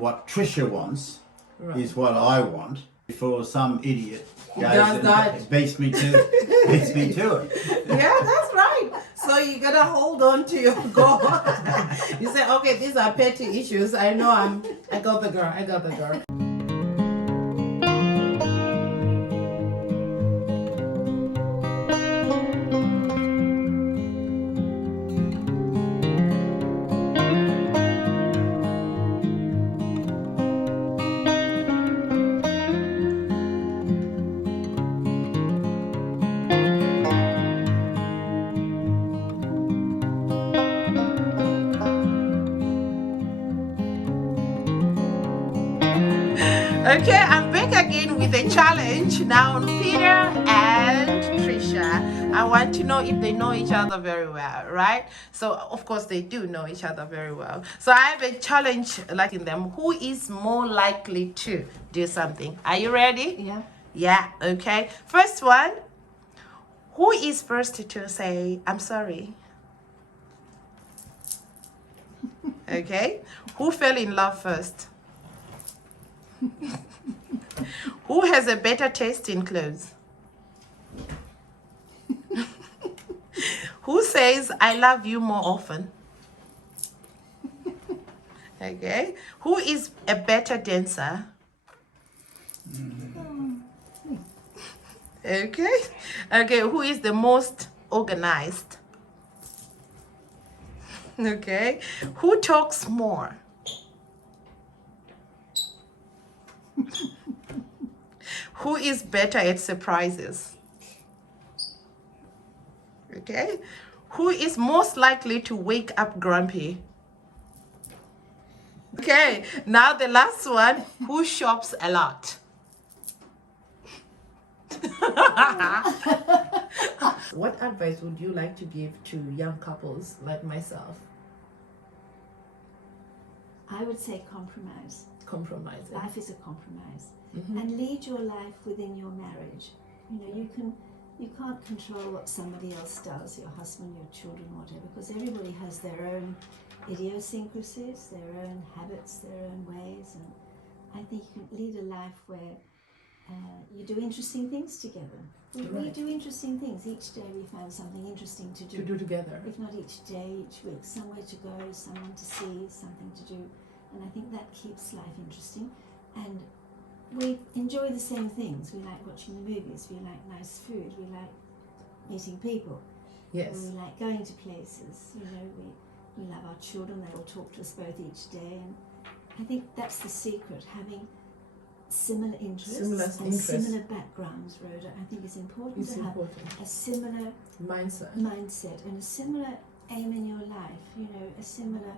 what Trisha wants Right. is what I want before some idiot goes Does and that. beats me to it. Yeah, that's right. So you gotta hold on to your goal. You say, okay, these are petty issues. I know I got the girl. Okay, I'm back again with a challenge now on Peter and Trisha. I want to know if they know each other very well, right? So of course they do know each other very well. So I have a challenge like in them. Who is more likely to do something? Are you ready? Yeah. Yeah, okay. First one. Who is first to say, I'm sorry? Okay. Who fell in love first? Who has a better taste in clothes? Who says, I love you more often? Okay. Who is a better dancer? Okay. Okay. Who is the most organized? Okay. Who talks more? Who is better at surprises? Okay. Who is most likely to wake up grumpy? Okay. Now the last one. Who shops a lot? What advice would you like to give to young couples like myself? I would say compromise. Compromising. Life is a compromise. Mhm. And lead your life within your marriage. You know, you can't control what somebody else does, your husband, your children, whatever, because everybody has their own idiosyncrasies, their own habits, their own ways, and I think you can lead a life where you do interesting things together. We Right. do interesting things. Each day we find something interesting to do. To do together. If not each day, each week, somewhere to go, someone to see, something to do. And I think that keeps life interesting. And we enjoy the same things. We like watching the movies, we like nice food, we like meeting people. Yes. We like going to places, you know, we love our children, they will talk to us both each day. And I think that's the secret, having similar interests and similar backgrounds, Rhoda. I think it's important to have a similar mindset and a similar aim in your life, you know, a similar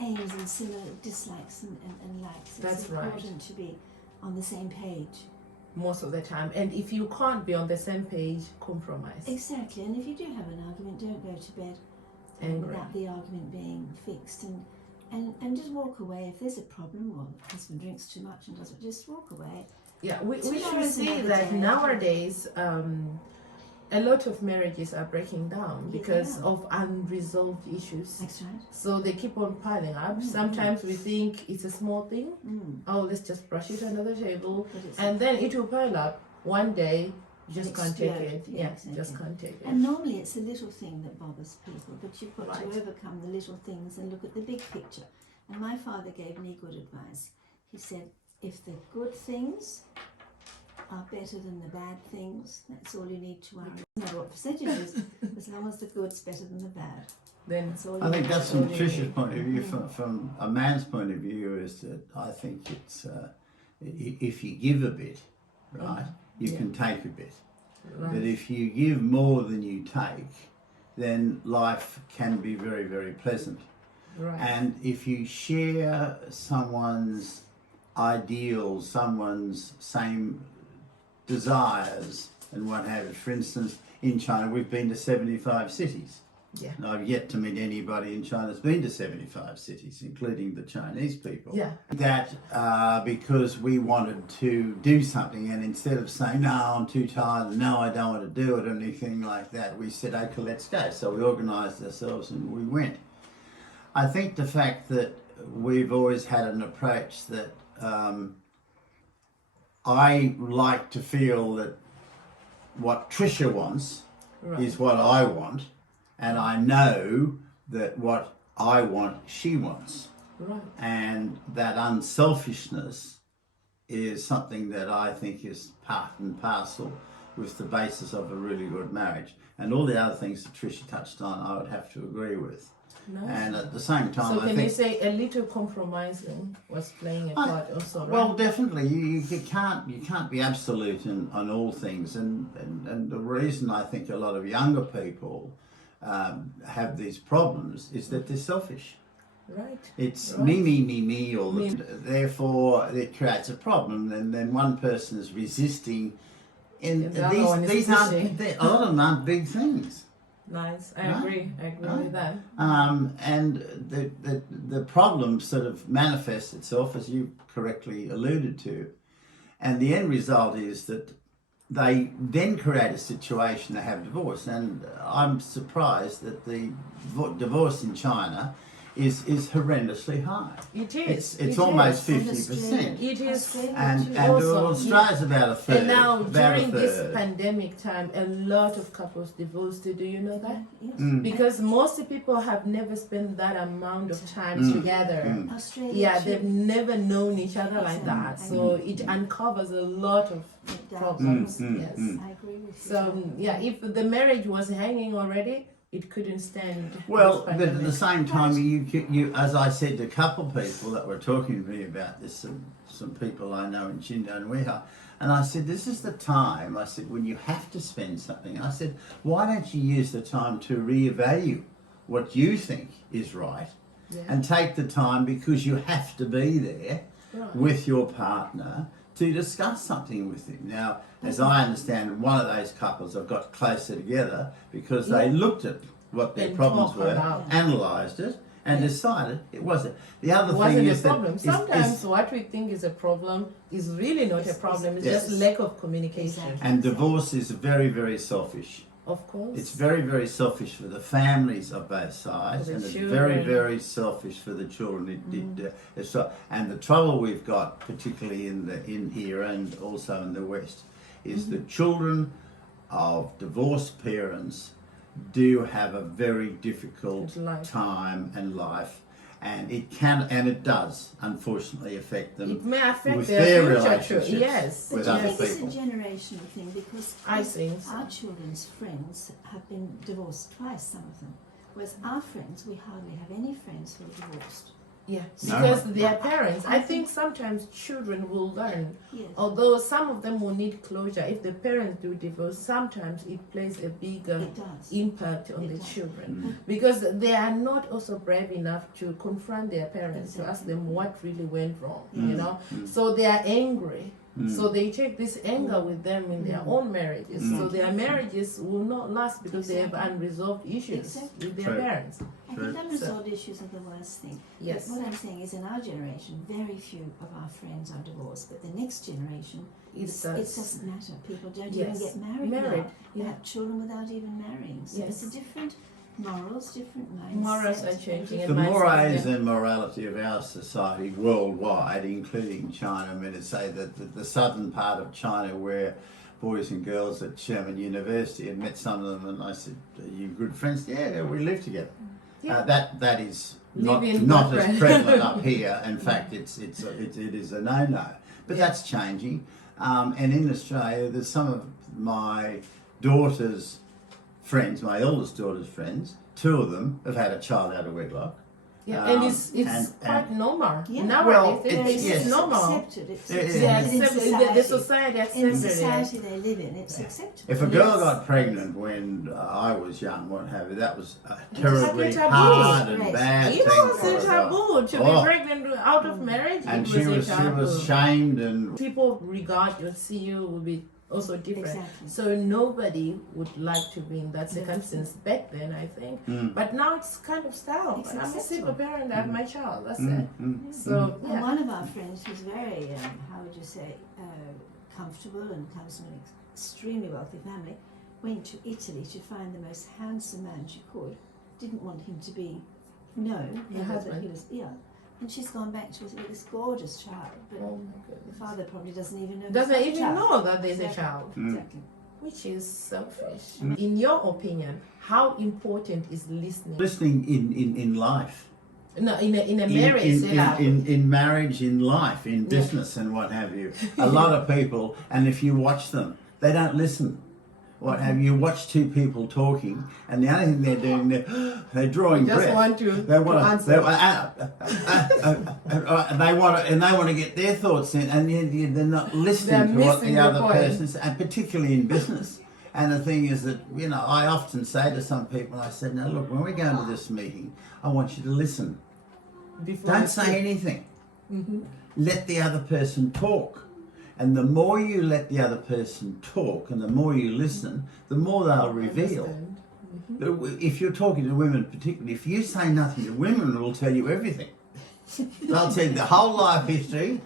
aims and similar dislikes and likes. That's it's right. important to be on the same page. Most of the time. And if you can't be on the same page, compromise. Exactly. And if you do have an argument, don't go to bed without the argument being fixed. And just walk away. If there's a problem, or the husband drinks too much and doesn't, just walk away. Yeah, we should Tomorrow's see another that day. nowadays a lot of marriages are breaking down because Yeah. of unresolved issues. That's right. So they keep on piling up. Sometimes we think it's a small thing. Oh, let's just brush it under the table. And then it will pile up. One day, you just can't take it. Yeah, Yeah, exactly. just can't take it. And normally it's a little thing that bothers people, but you've got Right. to overcome the little things and look at the big picture. And my father gave me good advice. He said, if the good things are better than the bad things, that's all you need to worry. No matter what percentage is, as long as the good's better than the bad. Then That's all I you think need that's to from do. Trisha's point of view. From a man's point of view, is that I think it's if you give a bit, right, you can take a bit. Right. But if you give more than you take, then life can be very, very pleasant. Right. And if you share someone's ideals, someone's same desires and what have you, for instance, in China we've been to 75 cities. Yeah. And I've yet to meet anybody in China that's been to 75 cities, including the Chinese people. Yeah. That because we wanted to do something, and instead of saying, no, I'm too tired, no, I don't want to do it, or anything like that, we said, okay, let's go. So we organised ourselves and we went. I think the fact that we've always had an approach that I like to feel that what Tricia wants is what I want, and I know that what I want, she wants. Right. And that unselfishness is something that I think is part and parcel with the basis of a really good marriage. And all the other things that Tricia touched on, I would have to agree with. Nice. And at the same time, So I can think, you say a little compromising was playing a part also, right? well, definitely, you can't be absolute on all things, and the reason I think a lot of younger people have these problems is that they're selfish. Right. It's Right. me, all the therefore it creates a problem, and then one person is resisting, and And the other one is these pushing. aren't, a lot of them aren't big things. Nice. I Right. agree. I agree with that. And the problem sort of manifests itself, as you correctly alluded to, and the end result is that they then create a situation to have divorce. And I'm surprised that the divorce in China is horrendously high. It is. It's It almost is. 50%. It is. Australia And too. Also, Australia's about a third. And now about during a this third. pandemic time, a lot of couples divorced. Do you know that? Yes. Because most people have never spent that amount of time together. Australia Yeah, too. they've never known each other like that. Exactly. So it uncovers a lot of It does. problems. Yes. I agree with you. So yeah, if the marriage was hanging already, it couldn't stand. Well, this but at pandemic. the same time, you, as I said to a couple of people that were talking to me about this, some people I know in Chindo and Weha, and I said, this is the time, I said, when you have to spend something. I said, why don't you use the time to reevaluate what you think is right, and take the time, because you have to be there with your partner to discuss something with him. Now, as I understand, one of those couples have got closer together because they looked at what their And problems talk were, about it. analysed it, and decided it wasn't. The other thing wasn't is a problem. that Sometimes what we think is a problem is really not a problem. It's Yes. just lack of communication. Exactly. and divorce is very, very selfish. Of course. It's very, very selfish for the families of both sides, For the and it's children. very, very selfish for the children. And the trouble we've got, particularly in here and also in the West, is the children of divorced parents do have a very difficult Life. time and life, and it does unfortunately affect them. It may affect with their their future too. relationships Yes. with But other do you think people. it's a generational thing? Because I think so. our children's friends have been divorced twice, some of them. Whereas our friends, we hardly have any friends who are divorced. Yeah, No. because their parents, I think sometimes children will learn, Yes. although some of them will need closure. If the parents do divorce, sometimes it plays a bigger It does. impact on It the does. children because they are not also brave enough to confront their parents to ask them what really went wrong, you know. So they are angry. So they take this anger with them in their own marriages. So their marriages will not last because they have unresolved issues Exactly. with their True. parents. I think unresolved issues are the worst thing. Yes. But what I'm saying is, in our generation, very few of our friends are divorced. But the next generation, It it does. doesn't matter. People don't Yes. even get married, Married, now. They yeah. have children without even marrying. So Yes. it's a different morals, different mindset. Morals are changing. The and mindsets, mores yeah. and morality of our society worldwide, including China, I'm going to say that the southern part of China, where boys and girls at Sherman University, had met some of them, and I said, "Are you good friends?" "Yeah, we live together." Yeah. That is not Live in not good as friends. prevalent up here. In fact, it is a no-no. But that's changing. And in Australia, there's some of my daughter's friends, my eldest daughter's friends. Two of them have had a child out of wedlock. Yeah, and it's and- quite normal. Yeah. Nowadays, Well, it's yes. normal. accepted. It's Yeah, accepted yeah. They in accept, society. the society In accepts the it. society they live in, it's acceptable. If a girl Yes. got pregnant when I was young, what have you, that was a It's terribly like a taboo. hard and Right. bad It thing was for a a girl. taboo to Oh. be pregnant out of marriage. And it she was was a taboo. shamed and People regard or see you will be also different. Exactly. So nobody would like to be in that circumstance back then, I think. But now it's kind of style. It's I'm a single acceptable. parent, I have my child, that's it. So, And yeah. one of our friends who's very, how would you say, comfortable and comes from an extremely wealthy family, went to Italy to find the most handsome man she could. Didn't want him to be known, Her that husband. he was, And she's gone back to this gorgeous child, but Oh my the goodness. father probably doesn't even know. Doesn't there's a even child. know that there's a Exactly. child, Exactly. which is selfish. In your opinion, how important is listening? Listening in life. No, in a marriage setup. In marriage, in life, in business and what have you. A lot of people, and if you watch them, they don't listen. What have you? Watch two people talking, and the only thing they're doing, they're drawing Just breath. want to They want answer. They want to get their thoughts in, and they're not listening They're to what missing the the other point. person's, and particularly in business. And the thing is that, you know, I often say to some people, I said, now look, when we go into this meeting, I want you to listen. Before you Don't say speak. anything. Mm-hmm. Let the other person talk. And the more you let the other person talk and the more you listen, the more they'll reveal. Understand. If you're talking to women particularly, if you say nothing to women, will tell you everything. They'll tell you the whole life history,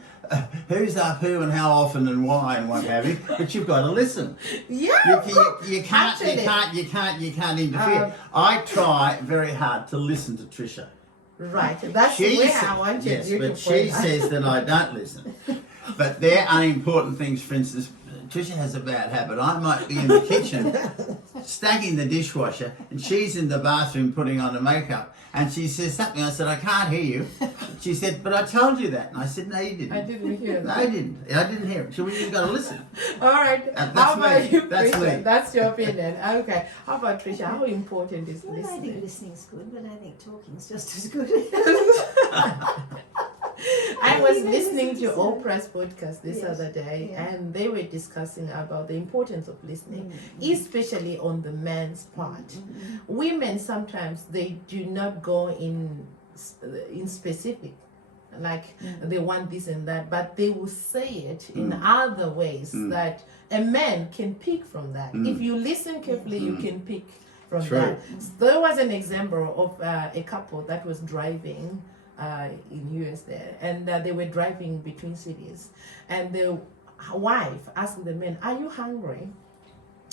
who's up who and how often and why and what have you, but you've got to listen. Yeah. You can't interfere. I try very hard to listen to Trisha. Right. That's where I wanted yes, you to but point she out. says that I don't listen. But they're unimportant things. For instance, Trisha has a bad habit. I might be in the kitchen stacking the dishwasher, and she's in the bathroom putting on the makeup, and she says something. I said, I can't hear you. She said, but I told you that. And I said, no, you didn't. I didn't hear No, that. I didn't. I didn't hear it. So you've got to listen. All right. That's How about me. you, That's Trisha? me. That's your opinion. Okay. How about Trisha? How important is Well, I think listening? listening's good, but I think talking's just as good. I was You know, listening to listen to Oprah's podcast this Yes. other day, Yeah. and they were discussing about the importance of listening, especially on the man's part. Women sometimes they do not go in specific, like they want this and that, but they will say it in other ways that a man can pick from that. If you listen carefully, you can pick from True. that. There was an example of a couple that was driving in US there, and they were driving between cities, and the wife asked the man, "Are you hungry?"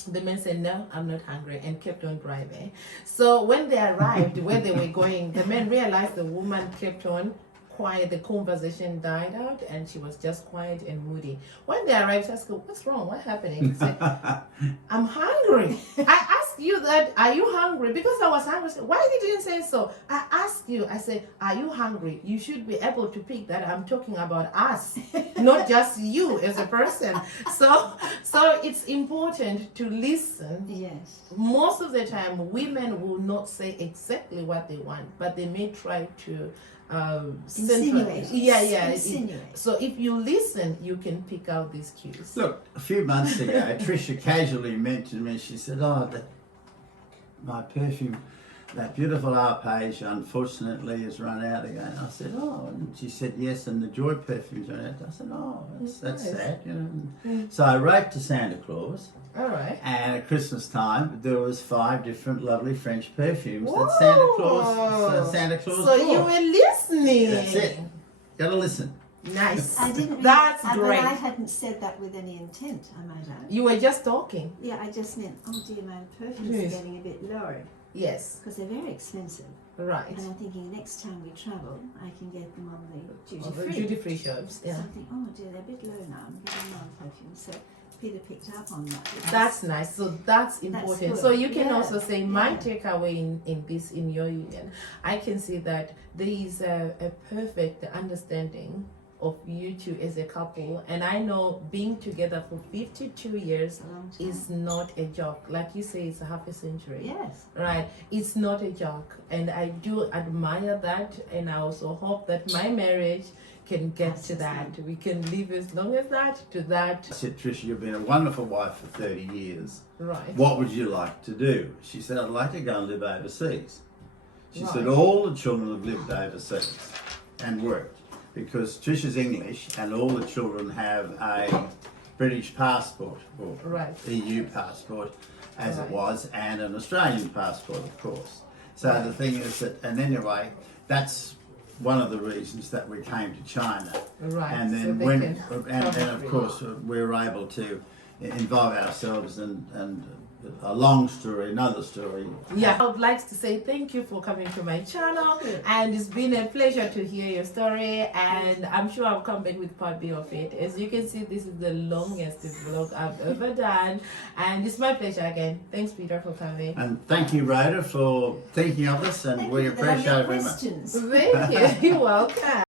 The man said, "No, I'm not hungry," and kept on driving. So when they arrived where they were going, the man realized the woman kept on quiet. The conversation died out, and she was just quiet and moody. When they arrived, she asked her, "What's wrong? What's happening?" He said, "I'm hungry. I asked you that, are you hungry? Because I was hungry." I said, "Why did you say so?" "I asked you, I said, are you hungry? You should be able to pick that. I'm talking about us, not just you as a person." So it's important to listen. Yes. Most of the time, women will not say exactly what they want, but they may try to Insinuate. Yeah. Insinuate. So if you listen, you can pick out these cues. Look, a few months ago, Trisha casually mentioned me. She said, my perfume, that beautiful arpege, unfortunately, has run out again. I said, oh. And she said, yes, and the Joy perfume's run out. I said, oh, that's Nice. sad, you know. So I wrote to Santa Claus, All right. and at Christmas time, there was 5 different lovely French perfumes that Santa Claus So bought. you were listening. That's it. Gotta listen. Nice. I didn't. That's But great. I hadn't said that with any intent. I might add. You were just talking. Yeah, I just meant, oh dear, my perfumes Yes. are getting a bit lowered Yes. because they're very expensive. Right. And I'm thinking next time we travel, I can get them on the duty Of the free. duty-free shops. So Yeah. I think, oh dear, they're a bit low now. I'm getting my perfume. So Peter picked up on that. because That's nice. So that's important. good. So you can Yeah. also say my Yeah. takeaway in your union. I can see that there is a perfect understanding of you two as a couple, and I know being together for 52 years a long time. is not a joke. Like you say, it's a half a century. Yes. Right, it's not a joke, and I do admire that, and I also hope that my marriage can get to that. We can live as long as that to that. I said, Trisha, you've been a wonderful wife for 30 years. Right. What would you like to do? She said, I'd like to go and live overseas. She said, Right. all the children have lived overseas and worked because Trisha's English and all the children have a British passport or Right. EU passport as Right. it was, and an Australian passport, of course. So the thing is that, and anyway, that's one of the reasons that we came to China. Right. And so then they when, can and travel of free. course we were able to involve ourselves and a long story, another story. Yeah, I would like to say thank you for coming to my channel, and it's been a pleasure to hear your story, and I'm sure I'll come back with part B of it. As you can see, this is the longest vlog I've ever done, and it's my pleasure again. Thanks, Peter, for coming. And thank you, Rhoda, for thinking of us, and Thank we you for the lovely appreciate it very much. questions. Thank you. You're welcome.